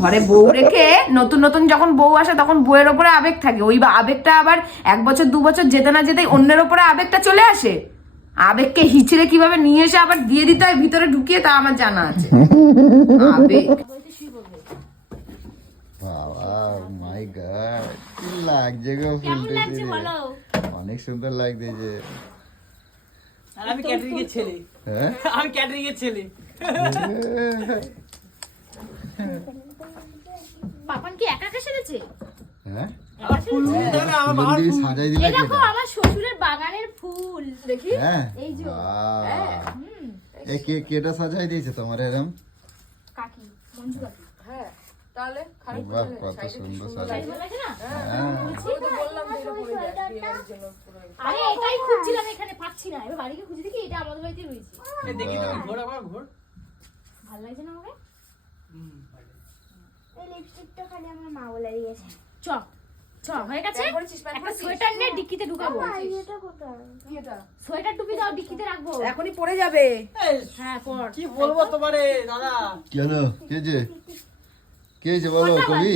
ঘরে বউ রেখে নতুন নতুন যখন বউ আসে তখন বউয়ের ওপরে আবেগ থাকে, ওই আবেগটা আবার 1 বছর 2 বছর যেতে না যেতেই অন্যের ওপরে আবেগটা চলে আসে। আবেগকে হিচড়ে কিভাবে নিয়ে এসে আবার দিয়ে দিতে হয় ভিতরে ঢুকিয়ে, তা আমার জানা আছে। আবেগ বাবা মাই গড, কি লাগছে গো ফুলটা, অনেক সুন্দর লাগতেছে। আমি ক্যাটারিং এর ছেলে, হ্যাঁ আমি ক্যাটারিং এর ছেলে। পাপান কি একা একা সেজেছে? হ্যাঁ আমার ফুল দাদা আমার বাবার ফুল দিয়ে ফুল। সাজাই দিলে এই দেখো আমার শ্বশুরের বাগানের ফুল দেখি। হ্যাঁ এই যে এ কেটা সাজাই দিয়েছে তোমার এরকম? কাকি, মঞ্জু কাকি। হ্যাঁ তাহলে খারাপ বাহ কত সুন্দর সাজাই। ভালো লাগে না? হ্যাঁ আরে এটাই খুঁজছিলাম, এখানে পাচ্ছি না। এবার বাড়ি গিয়ে খুঁজে দেখি এটা আমাদের বাড়িতে রয়েছে। এই দেখি তো ঘোর আবার ঘোর। ভালো লাগছে না আমাকে? এই লিপস্টিকটা খালি আমার মা বলে দিয়েছে। চ হয়ে গেছে। প্যান্ট একটা সোয়েটার নিয়ে ডিক্কিতে ঢুকাবো। এটা কোথায়? কি এটা? সোয়েটার টুপি দাও, ডিক্কিতে রাখবো। এখনই পড়ে যাবে। এই, হ্যাঁ পর। কি বলবো তোমারে দাদা, কেন কে যে কে যে বলো কবি?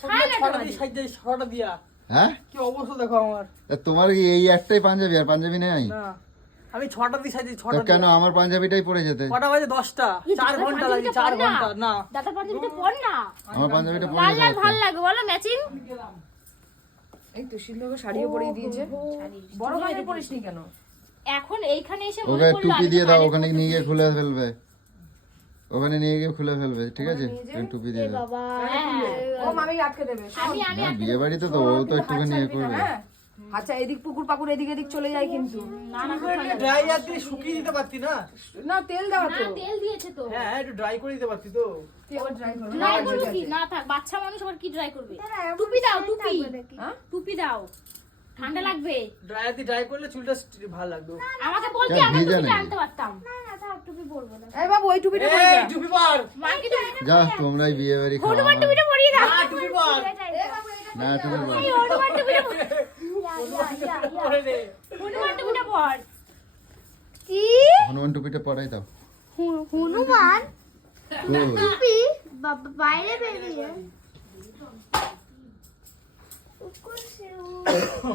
হ্যাঁ না ছটা দিয়ে সাইজ দিয়ে ছটা দিয়া হ্যাঁ কি অবস্থা দেখো আমার। তোমার কি এই একটাই পাঞ্জাবি আর পাঞ্জাবি নেই? না আমি ছটা দিয়ে সাইজ তো ছটা কেন দিয়া। আমার পাঞ্জাবিটাই পড়ে যেতে? কটা বাজে? 10টা। 4 ঘন্টা লাগে, 4 ঘন্টা। না দাদা পাঞ্জাবিটা পর না। আমার পাঞ্জাবিটা পড়ে লাল লাল যেতে। ভালো লাগে বলো, ম্যাচিং। এই তো শিল্লকে শাড়িও পরিয়ে দিয়েছে। বড় ভাইকে পরিসনি কেন? এখন এইখানে এসে ওকে মনে পড়লো টুপি আমি দিয়ে তো দাও, বাইরে ওখানে পড়তে নিয়ে গিয়ে পারি। খুলে ফেলবে, ওখানে নিয়ে গিয়ে খুলে ফেলবে, ঠিক আছে? তুমি টুপি দিয়ে দাও। বাবা ও মামি আটকে দেবে। আমি না বিয়ে বাড়িতে তো ও তো একটুখানি ইয়ে করবে। হ্যাঁ আচ্ছা, এদিক পুকুর পাকুর এদিক এদিক চলে যায় কিন্তু। ড্রাইয়ার দিয়ে শুকিয়ে দিতে পারতি না? না তেল দেওয়া তো। না তেল দিয়েছে তো। হ্যাঁ একটু ড্রাই করে দিতে পারতি তো। তুই আবার ড্রাই করো। ড্রাই করবো কি? না থাক, বাচ্চা মানুষ আবার কি ড্রাই করবে? টুপি দাও, টুপি। হ্যাঁ? টুপি দাও, ঠান্ডা লাগবে। ড্রাইয়ার দিয়ে ড্রাই করলে চুলটা ভালো লাগবে। আমাকে বলতে কেন, আমি ভিজা টুপিটা নাকি? আনতে পারতাম। না না থাক টুপি পরবো না। এই বাবু ওই টুপিটা পরে এই যা। টুপি পর। মাকে টুপি, যা তোমরাই বিয়ে বাড়ি খাও। হনুমান টুপিটা পরিয়ে দাও। না টুপি পর। না তুমি বলো। এই হনুমান টুপিটা পর। পরে দে। হনুমান টুপিটা পর। কি? হনুমান টুপিটা পরাই দাও। হনুমান কই? টুপি বাইরে বেরিয়ে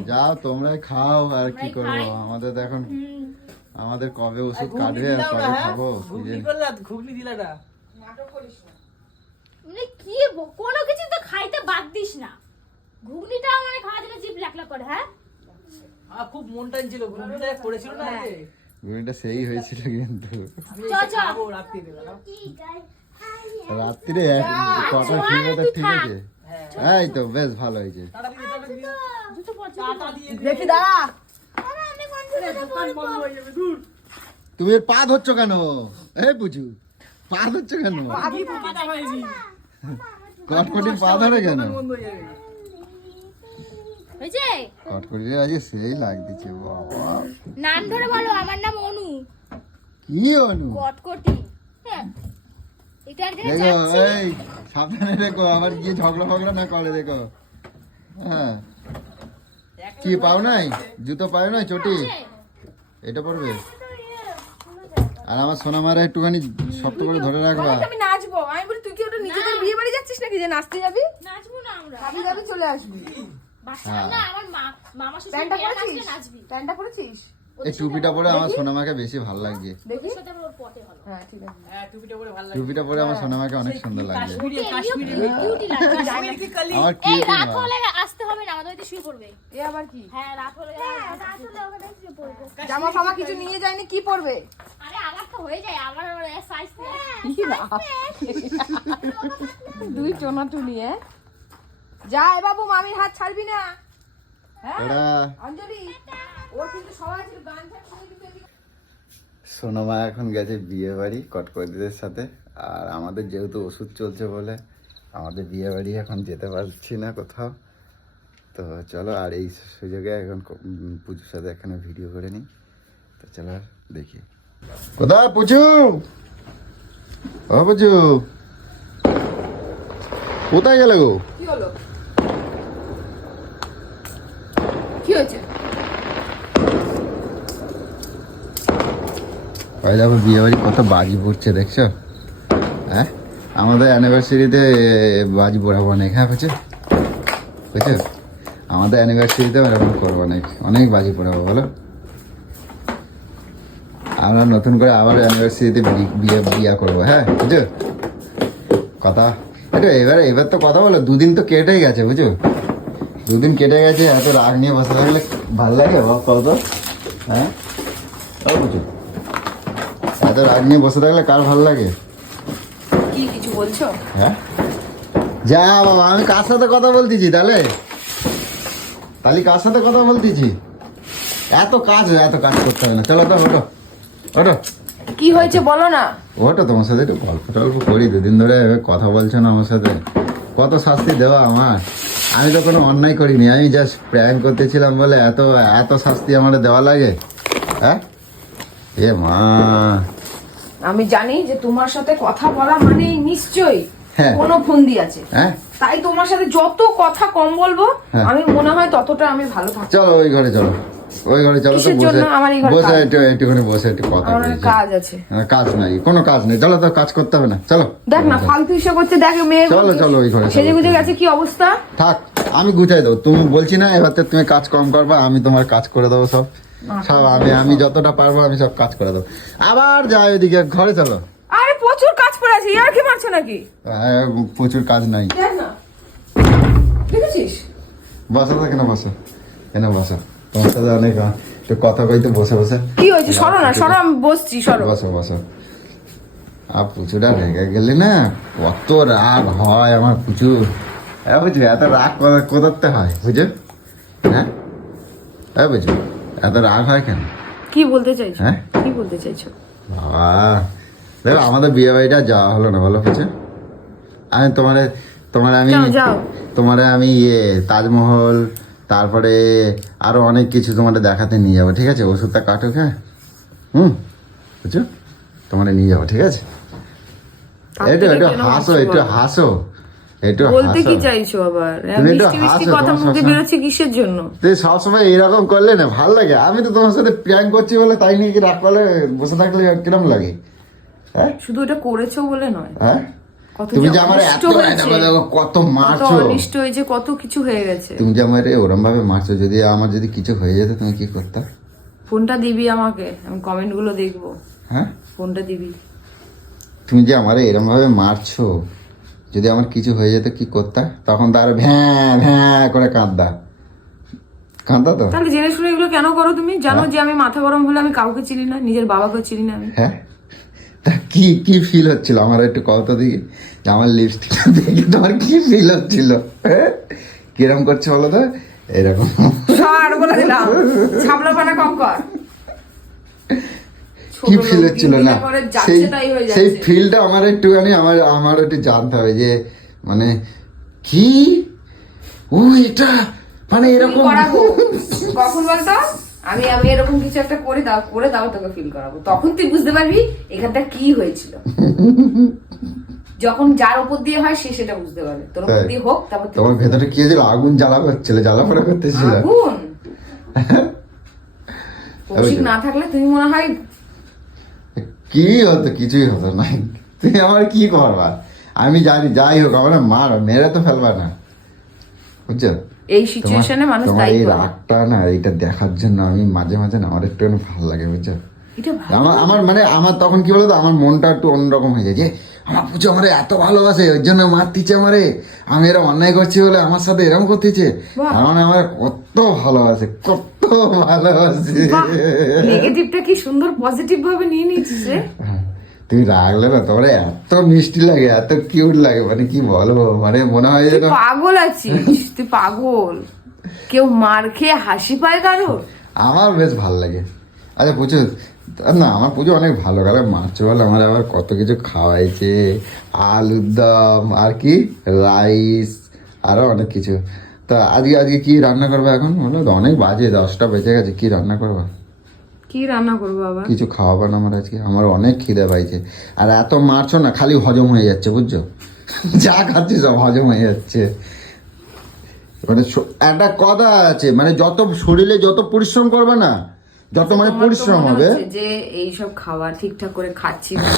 যাও তোমরাই খাও, আর কি করবো? আমাদের তো এখন আমাদের কবে ওষুধ কাটবে আর কবে খাবো কি ঘুগনি জানি। করলে ঘুগনি দিলা না। মানে কি কোনো কিছু তো খাইতে বাদ দিস না। ঘুগনিটাও মানে খাওয়া দিলে জিভ লাকলা করে। হ্যাঁ আমার খুব মন টানছিল, ঘুগনিটা করেছিল না আজকে। ঘুগনিটা সেই হয়েছিল কিন্তু আমি চ, চ। খাবো রাত্রিরে দাদা। রাত্রিরে কটা খেয়ে তো ঠিক আছে। এই তো বেশ ভালো হয়েছে। টাটা দিয়ে টাটা দিয়ে দুটো পড়ছে। টাটা দিয়ে দেখি দাঁড়া। দোকান বন্ধ হয়ে যাবে দূর। তুমি এর পা ধরছো কেন? এই বুঝু পা ধরছো কেন? আগে পুকিটা হয়নি। কটকটির পা ধরে কেন? দোকান বন্ধ হয়ে যাবে। হয়েছে? কটকটির আজকে সেই লাগতেছে বাবা। নাম ধরে বলো। আমার নাম অনু কি অনু? কটকটি। হ্যাঁ এটা আর দেখো যাচ্ছি। এই সাবধানে দেখো, আবার গিয়ে ঝগড়া ফগড়া না করে দেখো। হ্যাঁ কি পাও নাই? জুতো পাও নাই? চটি এটা পড়বে। আর আমার সোনা মারা একটুখানি শক্ত করে ধরে রাখবা। বলে আমি নাচবো। আমি বলি তুই কি ওটা নিজেদের বিয়ে বাড়ি যাচ্ছিস নাকি যে নাচতে যাবি? নাচবো না আমরা। যাবি যাবি চলে আসবি। বাসায় না আমার মামা শ্বশুর প্যান্টটা বিয়ে পরেছিস? নাচবে, নাচবি। প্যান্টটা পরেছিস? এই টুপিটা পরে আমার সোনামাকে বেশি ভালো লাগছে। দেখি। ওর সাথে আবার ওর পটে ভালো। হ্যাঁ ঠিক আছে। হ্যাঁ টুপিটা পরে ভালো লাগে। টুপিটা পরে আমার সোনামাকে অনেক সুন্দর লাগছে। কাশ্মীরি কাশ্মীরি কিউটি লাগবে। কাশ্মীরি কি কালি। আমার কি এই রাত হলে আসতে হবে না, আমাদের বাড়িতে শুয়ে পড়বে। এ আবার কি? হ্যাঁ রাত হলে আসলে ওখানে কি পরবো? জামা ফামা কিছু নিয়ে যায়নি, কি পরবে? আরে আমার তো হয়ে যায়, আমার সাইজ দুই টোনা টুনিয়ে যা। এ বাবু মামির হাত ছাড়বি না। হ্যাঁ ওরা অঞ্জলি ওর কিন্তু সবাই ছিল গান শুনে কিন্তু এদিকে। সোনামা এখন গেছে বিয়ে বাড়ি কটকটিদের সাথে। আর আমাদের যেহেতু ওষুধ চলছে বলে আমাদের বিয়ে বাড়ি এখন যেতে পারছি না কোথাও। তো চলো, আর এই সুযোগে এখন পুজোর সাথে এখানে ভিডিও করে নিই। তো চলো দেখি কোথায় পুজু। ও পুজু কোথায় গেলে গো? কি হলো? কি হয়েছে? ওই দেখো বিয়ে বাড়ি কত বাজি পড়ছে দেখছো? হ্যাঁ আমাদের অ্যানিভার্সারিতে বাজি পোড়াবো অনেক, হ্যাঁ বুঝছো বুঝছো, আমাদের অ্যানিভার্সারিতে এরকম করবো অনেক বাজি পোড়াবো বলো। আমরা নতুন করে আবার অ্যানিভার্সারিতে বিয়ে করবো, হ্যাঁ বুঝছো কথা। এটা এবার তো কথা বলো, দুদিন তো কেটে গেছে বুঝছো, দুদিন কেটে গেছে, এত রাগ নিয়ে বসে থাকলে ভাল লাগে কত, হ্যাঁ বুঝছো, এত রাগ নিয়ে বসে থাকলে কার ভাল লাগে? কি কিছু বলছো? হ্যাঁ যা বাবা, আমি কার সাথে কথা বলতেছি তাহলে কার সাথে কথা বলতেছি? এত কাজ করতে হবে না, চলো তো ওটো ওটো কি হয়েছে বলো না। ওটো, তোমার সাথে একটু গল্প টল্প করি, দুদিন ধরে কথা বলছো না আমার সাথে, কত শাস্তি দেওয়া আমার। আমি তো কোনো অন্যায় করিনি, আমি জাস্ট প্র্যাঙ্ক করতেছিলাম বলে এত শাস্তি আমার দেওয়া লাগে, হ্যাঁ? এ মা, আমি জানি যে তোমার সাথে কথা বলা মানে নিশ্চয়ই হ্যাঁ। কোনো ফন্দি আছে, হ্যাঁ তাই তোমার সাথে যত কথা কম বলবো হ্যাঁ। আমি মনে হয় ততটা আমি ভালো থাকবো। চলো ওই ঘরে চলো তো কিসের জন্য? আমার এই ঘরে বসে কাজ। একটুখানি বসে একটু কথা আমার বলি। অনেক কাজ আছে। কাজ নাই, কোনো কাজ নেই, চলো তো, কাজ করতে হবে না, চলো দেখ না ফালতু ইসে করছে, দেখ মেয়ে চলো, চলো, ওই ঘরে চলো। সেজে গুজে গেছে, কি অবস্থা। থাক, আমি গুছাই দেবো, তুমি বলছি না এবার তো তুমি কাজ কম করবা, আমি তোমার কাজ করে দেবো সব সব আমি যতটা পারবো আমি সব কাজ করে দেবো। আবার যাই ওইদিকে, ঘরে চলো। আরে প্রচুর কাজ পড়ে আছে, ইয়ার কি মারছো নাকি? প্রচুর কাজ নাই, দেখ না, দেখেছিস? বসো তো, কেন বসো, কেন বসো, তোমার সাথে অনেক একটু কথা কইতে বসে বসে। কি হয়েছে? সরো না, সরো, আমি বসছি, সরো। বসো বসো। আর পুচুটা রেগে গেলে না কত রাগ হয় আমার পুচু, বুঝছো, এত রাগ কোথাতে হয় বুঝো, হ্যাঁ বুঝো, এত রাগ হয় কেন? কি বলতে চাইছো? হ্যাঁ? কি বলতে চাইছো? বাবা দেখো, আমাদের বিয়ে বাড়িটা যাওয়া হলো না বলো বুঝছো। আমি যাও। তোমারে আমি তাজমহল, তারপরে আরো অনেক কিছু তোমাদের দেখাতে নিয়ে যাবো, ঠিক আছে? ওষুধটা কাটো, হ্যাঁ, বুঝছো, তোমারে নিয়ে যাবো, ঠিক আছে? একটু হাসো, একটু হাসো, একটু বলতে কি হাসো। চাইছো আবার? তুমি একটু মিষ্টি মিষ্টি হাসো, কথা তোমার মুখে সবসময়- বেরোচ্ছে কিসের জন্য? তুই সবসময় এরকম করলে না ভাল লাগে। আমি তো তোমার সাথে প্র্যাঙ্ক করছি বলে তাই নিয়ে কি রাগ করলে বসে থাকলে কিরম লাগে, হ্যাঁ শুধু এটা করেছো বলে নয়, হ্যাঁ? কত তুমি যে যে আমার অনিষ্ট এত হয়েছে, কত কত মারছো, অনিষ্ট হয়েছে, কত কিছু হয়ে গেছে। তুমি যে আমার ওরম ভাবে মারছো, যদি আমার যদি কিছু হয়ে যেত তুমি কি করতে? ফোনটা দিবি আমাকে, আমি কমেন্ট গুলো দেখবো। হ্যাঁ, ফোনটা দিবি। তুমি যে আমার এরম ভাবে মারছো, যদি আমার কিছু হয়ে যেত কি করতা? তখন তো আরো ভ্যাঁ ভ্যাঁ করে কাঁদতা তো। তাহলে জেনে শুনে এগুলো কেন করো তুমি? জানো যে আমি মাথা গরম হলে আমি কাউকে চিনি না, নিজের বাবাকেও চিনি না আমি। হ্যাঁ, তা কি ফিল হচ্ছিল আমার একটু কত দিকে, যে আমার লিপস্টিকটা দেখে তোমার কি ফিল হচ্ছিল, হ্যাঁ? কিরম করছে বলো তো, এরকম সর বলে দিলাম, ছাবলাপানা কম কর। কি ফিল হচ্ছিল না, সেই সেই সেই ফিলটা আমার একটুখানি আমার একটু জানতে হবে যে মানে কি ও এটা মানে এরকম করাবো কখন বলতো? আমি এরকম কিছু একটা করে দাও তোকে ফিল করাবো, তখন তুই বুঝতে পারবি এখানটা কি হয়েছিল। যখন যার উপর দিয়ে হয় সে সেটা বুঝতে পারবে, তোর উপর দিয়ে হোক তারপর তোমার ভেতরে কি হয়েছিল? আগুন জ্বালা করছিল, জ্বালা পড়া করতেছিল। আগুন কৌশিক না থাকলে তুমি মনে হয় কি হতো? কিছুই হতো না, তুমি আমার কি করবা? আমি জানি, যাই হোক আমার মেরে তো ফেলবা না, বুঝছো? এই সিচুয়েশনে মানুষ তোমার তাই এই করে। রাগটা না, এইটা দেখার জন্য আমি মাঝে মাঝে না আমার একটুখানি ভালো লাগে, বুঝছো? এটা আমার তখন কি বলতো, আমার মনটা একটু অন্যরকম হয়ে যায়, যে আমার পুজো আমারে এত ভালোবাসে, ওই জন্য মারতিছে আমারে, আমি এরকম অন্যায় করছি বলে আমার সাথে এরকম করতেছে, আমার আমার কত ভালোবাসে, কত ভালোবাসে। নেগেটিভটা কি সুন্দর পজিটিভ ভাবে নিয়ে নিচ্ছিস রে। তুমি রাগলে না, তোমার এত মিষ্টি লাগে, এত কিউট লাগে, মানে কি বলবো, মানে মনে হয় তুই যেন পাগল আছিস, তুই পাগল। কেউ মার খেয়ে হাসি পায় কারো? আমার বেশ ভালো লাগে। আচ্ছা পুজো না, আমার পুজো অনেক ভালো গেল, মাছ বল আমার আবার কত কিছু খাওয়াইছে, আলুর দম আর কি রাইস আরো অনেক কিছু। তা আজকে কি রান্না করবো এখন? বলো, অনেক বাজে, 10টা বেজে গেছে, কি রান্না করবো? কি রান্না করবো আবার? কিছু খাওয়াবো না আমার আজকে, আমার অনেক খিদে পাইছে। আর এত মারছো না, খালি হজম হয়ে যাচ্ছে, বুঝছো? যা খাচ্ছি সব হজম হয়ে যাচ্ছে। মানে একটা কথা আছে, মানে যত শরীরে যত পরিশ্রম করবে না, যত মানে তোমার তো পরিশ্রম মনে হবে। হচ্ছে যে এইসব খাবার ঠিকঠাক করে খাচ্ছি না,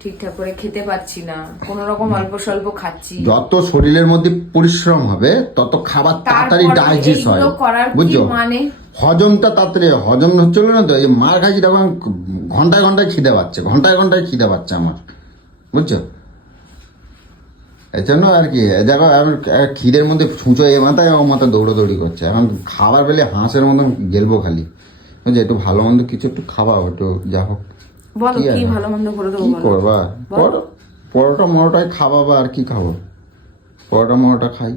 ঠিকঠাক করে খেতে পাচ্ছি না, কোন রকম অল্প স্বল্প খাচ্ছি। যত শরীরের মধ্যে পরিশ্রম হবে তত খাবার তাড়াতাড়ি তারপর ডাইজেস্ট হয়, এইগুলো করার কি বুঝছো? মানে? হজমটা তাড়াতাড়ি হজম হচ্ছিল না তো, এই মার খাচ্ছি তখন ঘন্টায় ঘন্টায় খিদে পাচ্ছে, ঘন্টায় ঘন্টায় খিদে পাচ্ছে আমার, বুঝছো? এই জন্য আর কি দেখো এখন খিদের মধ্যে ছুঁচো এ মাথায় ও মাথা দৌড়াদৌড়ি করছে, এখন খাবার পেলে হাঁসের মতন গেলবো খালি, বুঝছো? একটু ভালো মন্দ কিছু একটু খাওয়াও, একটু যা হোক। বলো কি কি আছে? ভালো মন্দ করে দেবো কি বলো। করবা? পরোটা মরোটাই খাওয়াবা, আর কি খাবো? পরোটা মরোটা খাই,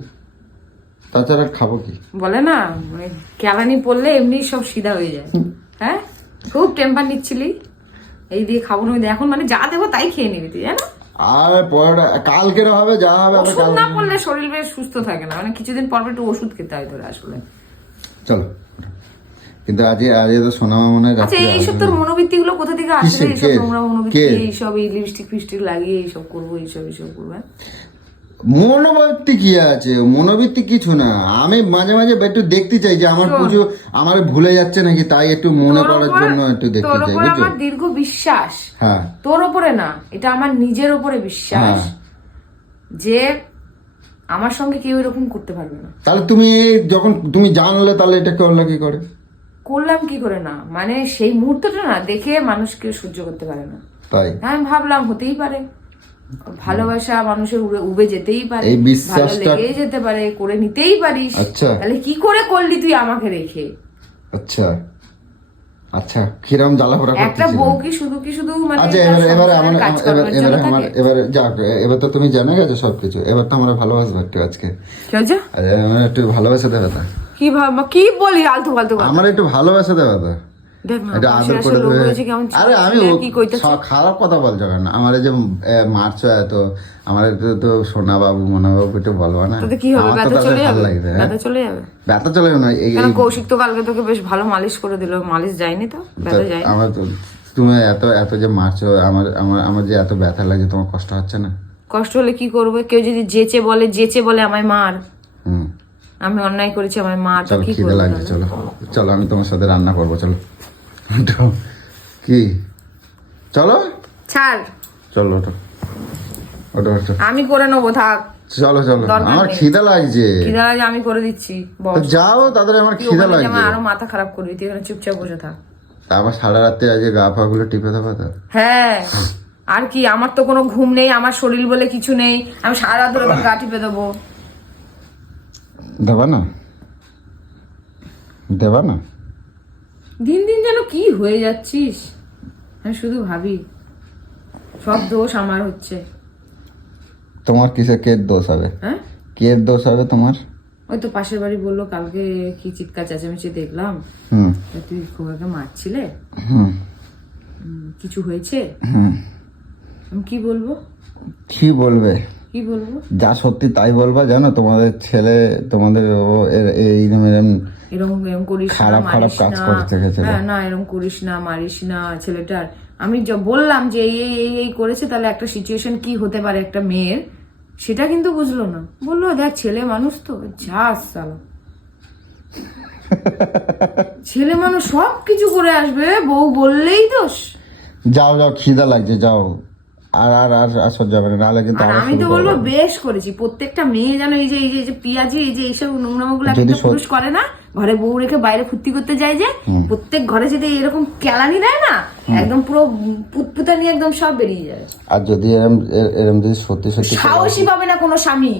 তাছাড়া আর খাবো কি? বলে না মানে কেলানি পড়লে এমনি সব সিধা হয়ে যায়। হ্যাঁ, খুব টেম্পার নিচ্ছিলি, এই দিয়ে খাবো না এখন, মানে যা দেবো তাই খেয়ে নিবি তুই, জানো? আর পরোটা কালকের হবে, যা হবে আবার ওষুধ না কালকে। পড়লে শরীর বেশ সুস্থ থাকে না, মানে কিছুদিন পর পর একটু ওষুধ খেতে হয় তোর আসলে। চলো, কিন্তু আজকে তো সোনামা মনে হয় আচ্ছা রাত্রে এইসব তোর মনোবৃত্তি গুলো কোথা থেকে আসলে? কিসের? এইসব কে? নোংরা মনোবৃত্তি, কে? এইসব এই লিপস্টিক ফিস্টিক লাগিয়ে এইসব করবো, এইসব করবো, হ্যাঁ? মনোবৃত্তি কি আছে? মনোবৃত্তি কিছু না, আমি মাঝে মাঝে একটু দেখতে চাই যে আমার শোন। পুজো আমার ভুলে যাচ্ছে নাকি, তাই একটু মনে তোর করার ওপর- জন্য একটু দেখতে তোর চাই, ওপর বুঝছো? আমার দীর্ঘ বিশ্বাস, হ্যাঁ তোর ওপরে না, এটা আমার নিজের ওপরে বিশ্বাস হ্যাঁ। যে আমার সঙ্গে কেউ এরকম করতে পারবে না। তাহলে তুমি যখন তুমি জানলে তাহলে এটা করলে কি করে? করলাম কি করে না, মানে সেই মুহূর্তটা না দেখে মানুষ কেউ সহ্য করতে পারে না, তাই আমি ভাবলাম হতেই পারে, ভালোবাসা মানুষের উবে যেতেই পারে, এই ভালো বিশ্বাসটা- লেগেই যেতে পারে, করে নিতেই পারিস। আচ্ছা। তাহলে কি করে করলি তুই আমাকে রেখে? আচ্ছা আচ্ছা, কিরম জ্বালাপোড়া একটা করতেছিল? বউ কি শুধু মানে আচ্ছা তার এবারে সংসারের আমার কাজকর্মের জন্য এবারে আমার থাকে? এবারে যাক, এবার তো তুমি জেনে গেছো সবকিছু, এবার তো আমার ভালোবাসবে একটু আজকে, কি হয়েছে? আরে আমার একটু ভালোবাসা দেবে তো, কি ভাব কি বলি আলতু ফালতু কথা? আমার একটু ভালোবাসা দেবে তো, দেখ না এটা পাশের আদর আশের করে লোক দেবে। হয়েছে কেমন আরে আমি ছেলে কি কইতেছে? খারাপ কথা বলছো কেন? আমার এই যে মারছো এত, আমার তো সোনা বাবু মনা বাবু একটু বলবা না? তাতে কি হবে? আমার তো ব্যথা তাতে চলে ভালো যাবে, লাগবে, হ্যাঁ? ব্যথা চলে যাবে। ব্যথা চলে যাবে না, কেন কৌশিক তো কালকে তোকে বেশ ভালো মালিশ করে দিল, মালিশ যায়নি তো? ব্যথা যায়নি? আমার তো তুমি এত যে মারছো, আমার যে এত ব্যথা লাগে, তোমার কষ্ট হচ্ছে না? কষ্ট হলে কি করবে? কেউ যদি যেচে বলে আমায় মার, হুম, আমি অন্যায় করেছি আমায় মার, তো চলো কি খিদে করবো লাগছে, তাহলে? চলো চলো আমি তোমার সাথে রান্না করবো, চলো ওঠো। কি চলো ছাড়, চলো ওঠো ওঠো ওঠো, আমি করে নেবো, থাক। চলো চলো, দরকার আমার নেই। খিদে লাগছে। খিদা লাগে আমি করে দিচ্ছি, বস। তো যাও তাদের, আমার তুই খিদে ওখানে যে লাগছে। আমার আরো মাথা খারাপ করবি, তুই এখানে চুপচাপ বসে থাক। আবার সারা রাত্রে আজকে গা পা গুলো টিপে দেবো তো? হ্যাঁ, আর কি, আমার তো কোনো ঘুম নেই, আমার শরীর বলে কিছু নেই, আমি সারা রাত ধরে তোর গা টিপে দেবো? দেবা না? দেবা না? দিন দিন যেন কি হয়ে যাচ্ছিস, আমি শুধু ভাবি সব দোষ আমার হচ্ছে। তোমার কিসে কে দোষ হবে? হ্যাঁ, কে দোষ হবে তোমার? ওই তো পাশের বাড়ি বললো কালকে কি চিৎকার চেঁচামেচি দেখলাম, হুম তা তুই খোকাকে মারছিলে, হুম কিছু হয়েছে? হুম, আমি কি বলবো? কি বলবে? কি বলবো? যা সত্যি তাই বলবা, জানো তোমাদের ছেলে তোমাদের এইরকম এরকম এরকম করিস না, খারাপ খারাপ মারিস কাজ না। করতে গেছে। হ্যাঁ, না এরকম করিস না, মারিস না ছেলেটার। আমি বললাম যে এই করেছে, তাহলে একটা সিচুয়েশন কি হতে পারে একটা মেয়ের, সেটা কিন্তু বুঝলো না। বললো দেখ ছেলে মানুষ তো যা সালা, ছেলে মানুষ সব কিছু করে আসবে, বউ বললেই দোষ। যাও যাও, খিদা লাগছে, যাও। আর আর আর আর সহ্য হবে না, নাহলে কিন্তু আর আবার আমি তো শুরু বলবো করবে। বেশ করেছি, প্রত্যেকটা মেয়ে যেন এই যে পিয়াজি, এই যে এইসব নোংরামগুলো যদি একটা পুরুষ করে না, ঘরে বউ রেখে বাইরে ফুর্তি করতে যায়, যে প্রত্যেক ঘরে যদি এরকম কেলানি দেয় না, একদম পুরো পুতপুতা নিয়ে একদম সব বেরিয়ে যায়। আর যদি এরম যদি সত্যি সত্যি সাহসী পাবে না কোনো স্বামী,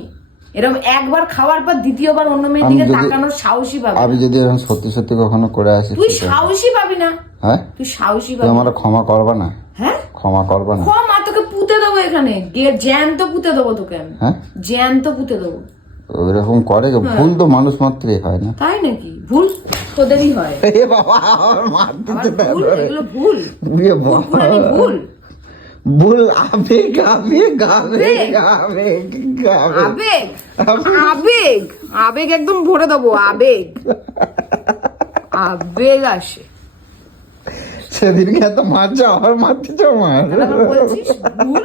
এরকম একবার খাওয়ার পর দ্বিতীয়বার অন্য মেয়ের আমি দিকে যদি- তাকানোর সাহসী পাবে আমি না। যদি এরকম সত্যি সত্যি কখনো করে আসি, তুই সাহসী পাবি না, হ্যাঁ, তুই সাহসী তুমি পাবি না। আমার ক্ষমা করবা না? হ্যাঁ, ক্ষমা করবা না? মা তোকে পুঁতে দেবো এখানে, জ্যান্ত পুঁতে দেবো তোকে আমি, হ্যাঁ, জ্যান্ত পুঁতে দেবো। ওইরকম করে ভুল তো মানুষ মাত্রই হয় না? তাই নাকি? ভুল তোদেরই হয়। এ বাবা, আমার মার আবার দিতে ভুল, এগুলো ভুল, এ বাবা, পুরানি ভুল। ভুল আবেগ আবেগ আবেগ আবেগ আবেগ আবেগ আবেগ আবেগ একদম ভরে দেবো, আবেগ আবেগ আসে। সেদিনকে এত মারছো, আবার মারতেছো মার। আবার বলছিস ভুল?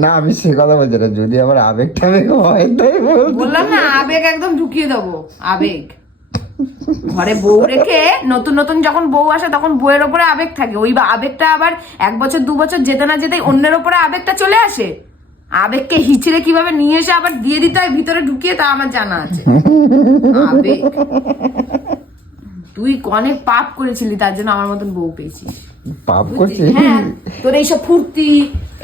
না আমি সে কথা বলছি না, যদি আবার আবেগ টাবেগ হয় তাই বলতে। বললাম না, আবেগ একদম ঢুকিয়ে দেবো, আবেগ। ঘরে বউ রেখে নতুন নতুন যখন বউ আসে তখন বউয়ের ওপরে আবেগ থাকে, ওই আবেগটা আবার 1 বছর 2 বছর যেতে না যেতেই অন্যের ওপরে আবেগটা চলে আসে। আবেগকে হিচড়ে কিভাবে নিয়ে এসে আবার দিয়ে দিতে হয় ভিতরে ঢুকিয়ে, তা আমার জানা আছে। আবেগ, তুই অনেক পাপ করেছিলি তার জন্য আমার মতন বউ পেয়েছিস। পাপ করছি? হ্যাঁ, তোর এইসব ফুর্তি,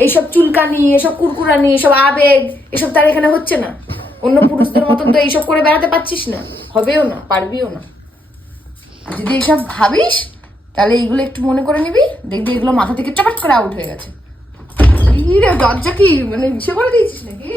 এইসব চুলকানি, এসব কুরকুরানি, এসব আবেগ, এসব তার এখানে হচ্ছে না। অন্য পুরুষদের মতন তো এইসব করে বেড়াতে পারছিস না, হবেও না, পারবিও না। আর যদি এইসব ভাবিস তাহলে এইগুলো একটু মনে করে নিবি, দেখবি এগুলো মাথা থেকে চাপাট করে আউট হয়ে গেছে। কি রে, দরজা কি মানে ইচ্ছে করে দিয়েছিস নাকি?